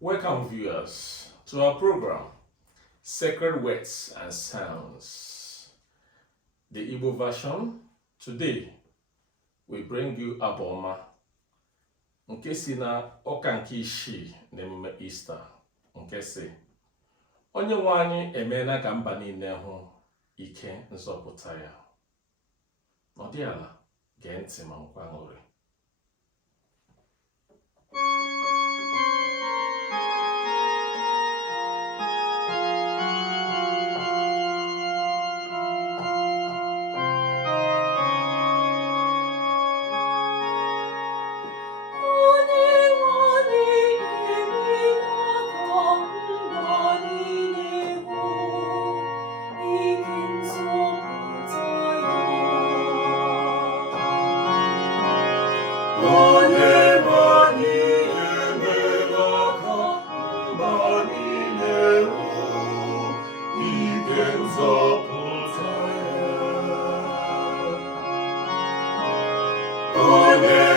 Welcome, viewers, to our program, Sacred Words and Sounds. The Igbo version. Today, we bring you Aboma, nke si na ọka nke isii n'emume Easter, nke si Onyenweanyi emela ka mba niile hụ ike nzoputa ya. Nọdụ ala, gee ntị ma nkwa ṅụrị. Onyenweanyi emela ka mba niile hụ ike nzọpụta ya.